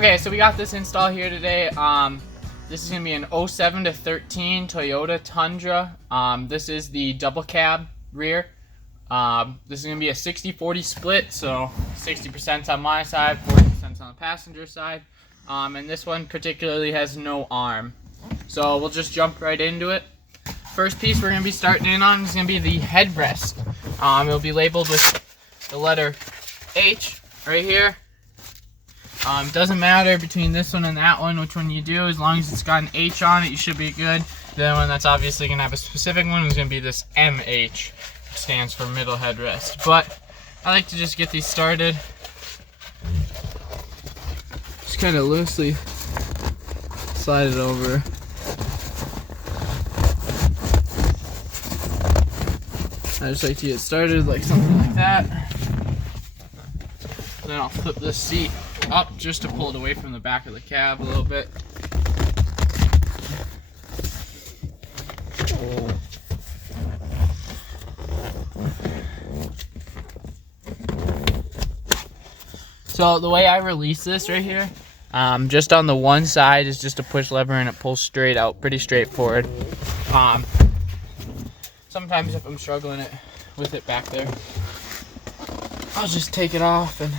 Okay, so we got this install here today. This is gonna be an 07 to 13 Toyota Tundra. This is the double cab rear. This is gonna be a 60-40 split, so 60% on my side, 40% on the passenger side. And this one particularly has no arm. So we'll just jump right into it. First piece we're gonna be starting in on is gonna be the headrest. It'll be labeled with the letter H right here. Doesn't matter between this one and that one which one you do, as long as it's got an H on it, you should be good. The other one that's obviously going to have a specific one is going to be this MH, which stands for middle headrest. But I like to just get these started. Just kind of loosely slide it over. I just like to get started like something like that. Then I'll flip this seat up just to pull it away from the back of the cab a little bit. So the way I release this right here, just on the one side is just a push lever and it pulls straight out, pretty straightforward. Sometimes if I'm struggling with it back there, I'll just take it off and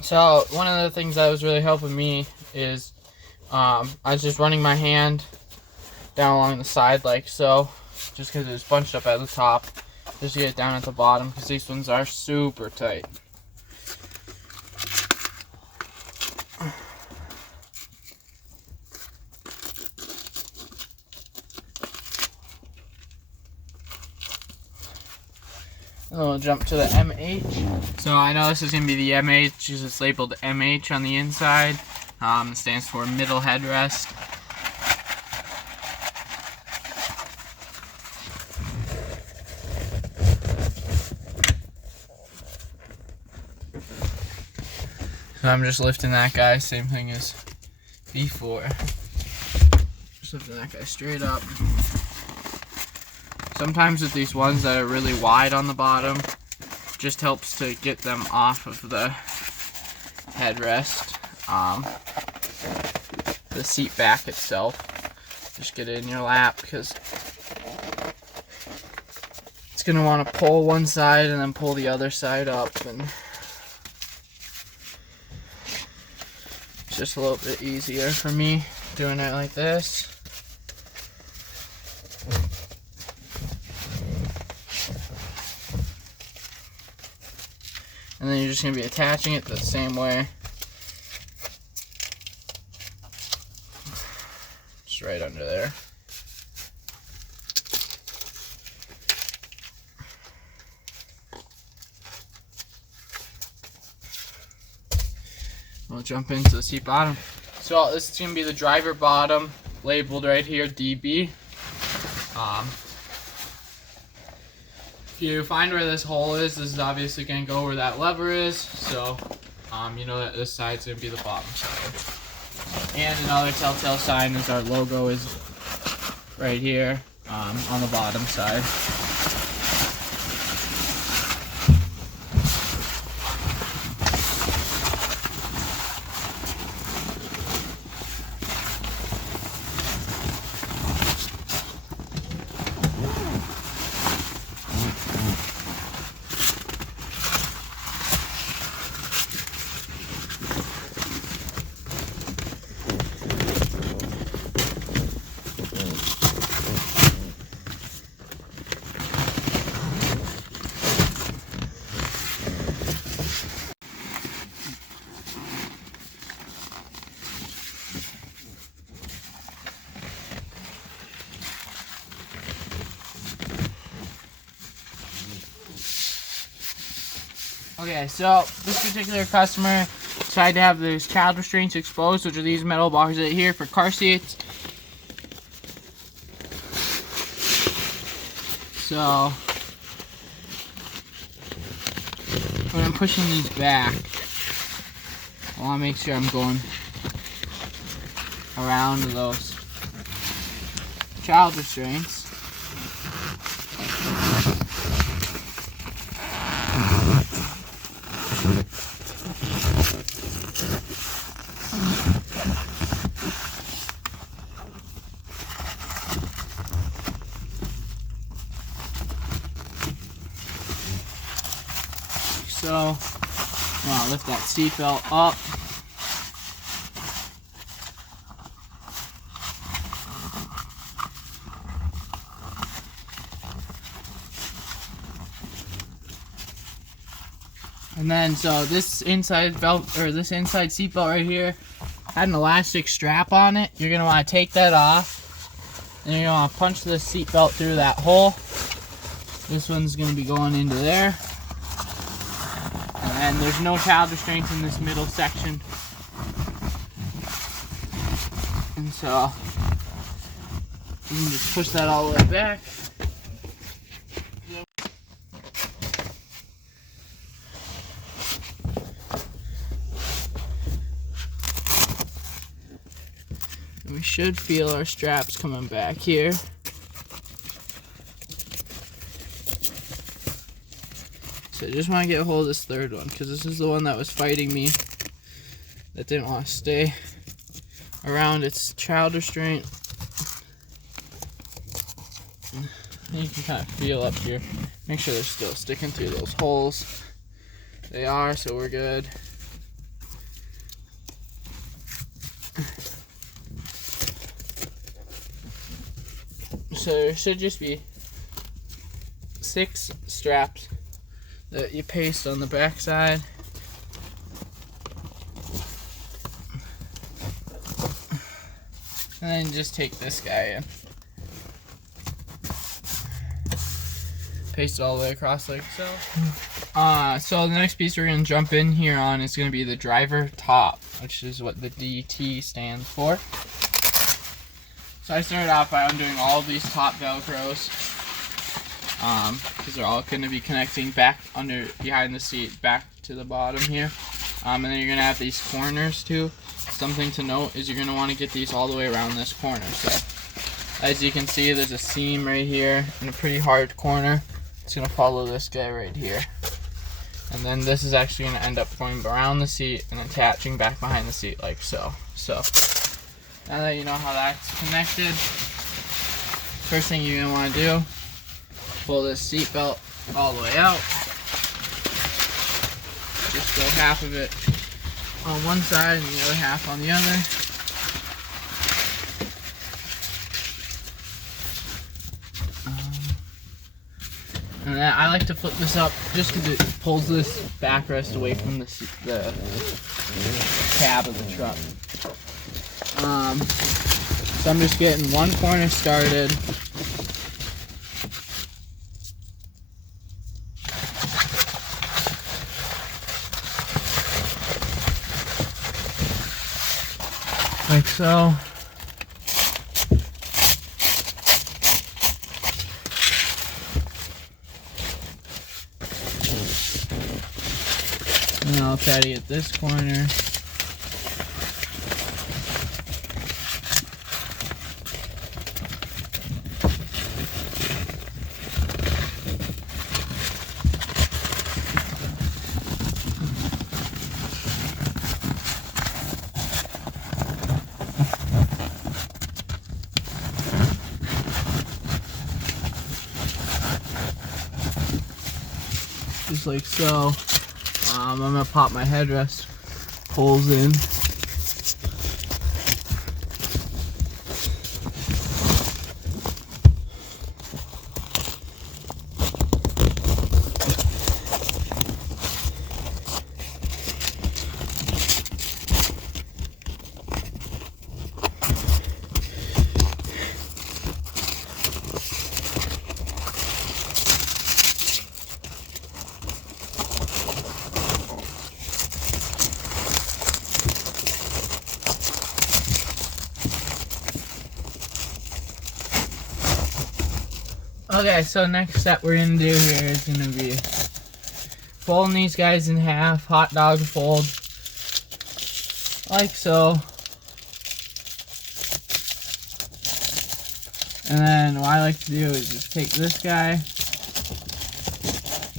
so one of the things that was really helping me is I was just running my hand down along the side like so, just because it's bunched up at the top, just to get it down at the bottom, because these ones are super tight. And then we'll jump to the MH. So I know this is going to be the MH because it's labeled MH on the inside. It stands for middle headrest. So I'm just lifting that guy, same thing as before. Just lifting that guy straight up. Sometimes with these ones that are really wide on the bottom, just helps to get them off of the headrest. The seat back itself. Just get it in your lap because it's going to want to pull one side and then pull the other side up. And it's just a little bit easier for me doing it like this. And then you're just going to be attaching it the same way. Just right under there. We'll jump into the seat bottom. So this is going to be the driver bottom, labeled right here, DB. If you find where this hole is, this is obviously going to go where that lever is, so you know that this side's going to be the bottom side. And another telltale sign is our logo is right here on the bottom side. Okay, so this particular customer decided to have those child restraints exposed, which are these metal bars right here for car seats. So when I'm pushing these back, I want to make sure I'm going around those child restraints. So, I'll lift that seatbelt up. And then, so this inside belt, or this inside seat belt right here, had an elastic strap on it. You're gonna want to take that off, and you're gonna want to punch the seat belt through that hole. This one's gonna be going into there, and there's no child restraints in this middle section. And so you can just push that all the way back. We should feel our straps coming back here. So I just want to get a hold of this third one, because this is the one that was fighting me, that didn't want to stay around its child restraint. And you can kind of feel up here. Make sure they're still sticking through those holes. They are, so we're good. So there should just be 6 straps that you paste on the back side. And then just take this guy in. Paste it all the way across like so. So the next piece we're going to jump in here on is going to be the driver top, which is what the DT stands for. So I started off by undoing all of these top Velcros, because they're all going to be connecting back behind the seat, back to the bottom here. And then you're going to have these corners too. Something to note is you're going to want to get these all the way around this corner. So as you can see, there's a seam right here and a pretty hard corner. It's going to follow this guy right here. And then this is actually going to end up going around the seat and attaching back behind the seat like so. So now that you know how that's connected, first thing you're going to want to do, pull this seat belt all the way out. Just go half of it on one side and the other half on the other. And then I like to flip this up just because it pulls this backrest away from the cab of the truck. So I'm just getting one corner started. Like so. And I'll try to get this corner. Just like so. I'm gonna pop my headrest holes in. Okay, so next step we're going to do here is going to be folding these guys in half, hot dog fold, like so. And then what I like to do is just take this guy, and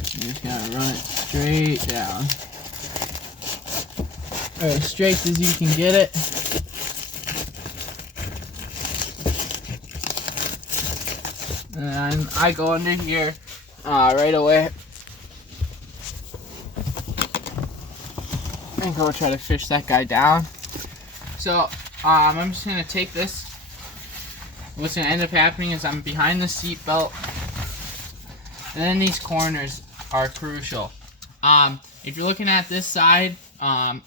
just gonna run it straight down. Or as straight as you can get it. And I go under here right away and go try to fish that guy down. So I'm just gonna take this. What's gonna end up happening is I'm behind the seat belt, and then these corners are crucial. If you're looking at this side and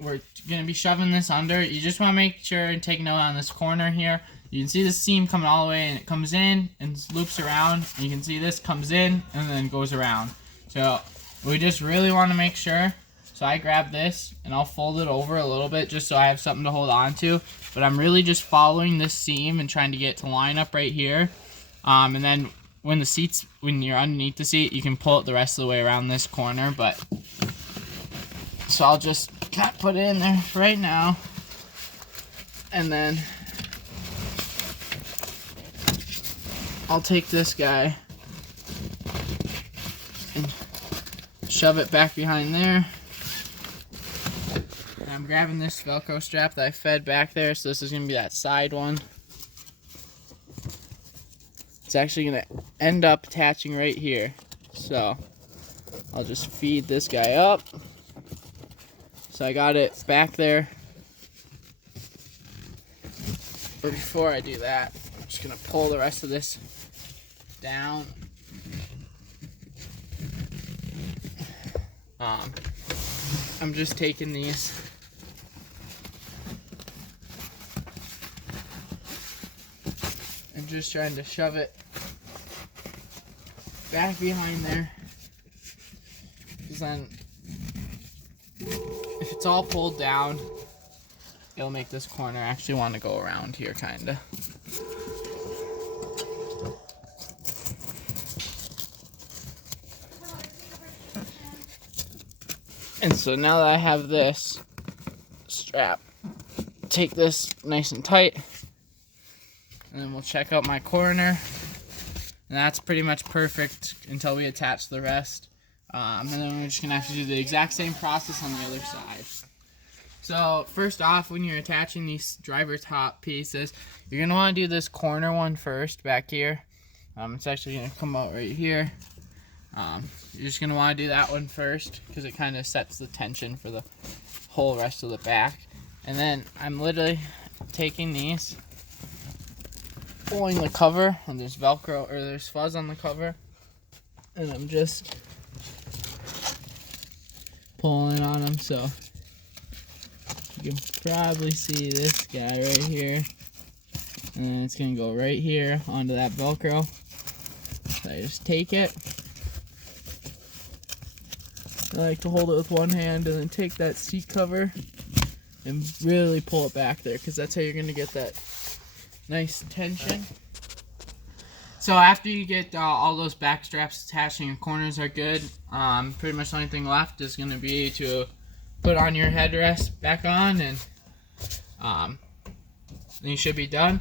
we're gonna be shoving this under, you just want to make sure and take note on this corner here. You can see the seam coming all the way, and it comes in and loops around. And you can see this comes in and then goes around. So we just really want to make sure. So I grab this and I'll fold it over a little bit just so I have something to hold on to. But I'm really just following this seam and trying to get it to line up right here. And then when you're underneath the seat, you can pull it the rest of the way around this corner. But so I'll just put it in there right now, and then I'll take this guy and shove it back behind there. And I'm grabbing this Velcro strap that I fed back there, so this is going to be that side one. It's actually going to end up attaching right here. So I'll just feed this guy up. So I got it back there. But before I do that, I'm just going to pull the rest of this down. I'm just taking these and just trying to shove it back behind there, because then if it's all pulled down, it'll make this corner actually want to go around here, kinda. And so now that I have this strap, take this nice and tight, and then we'll check out my corner. And that's pretty much perfect until we attach the rest. And then we're just gonna have to do the exact same process on the other side. So first off, when you're attaching these driver top pieces, you're gonna wanna do this corner one first back here. It's actually gonna come out right here. You're just going to want to do that one first because it kind of sets the tension for the whole rest of the back. And then I'm literally taking these, pulling the cover, and there's Velcro, or there's fuzz on the cover, and I'm just pulling on them. So you can probably see this guy right here, and then it's going to go right here onto that Velcro. So I just take it. I like to hold it with one hand and then take that seat cover and really pull it back there, because that's how you're going to get that nice tension. So after you get all those back straps attached and your corners are good, pretty much the only thing left is going to be to put on your headrest back on, and then you should be done.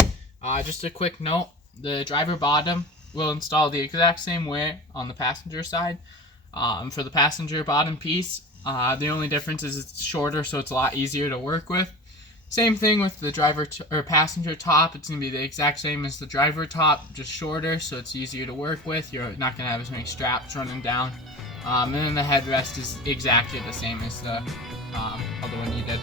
Just a quick note, the driver bottom will install the exact same way on the passenger side. For the passenger bottom piece, the only difference is it's shorter, so it's a lot easier to work with. Same thing with the driver or passenger top. It's going to be the exact same as the driver top, just shorter, so it's easier to work with. You're not going to have as many straps running down. And then the headrest is exactly the same as the other one you did.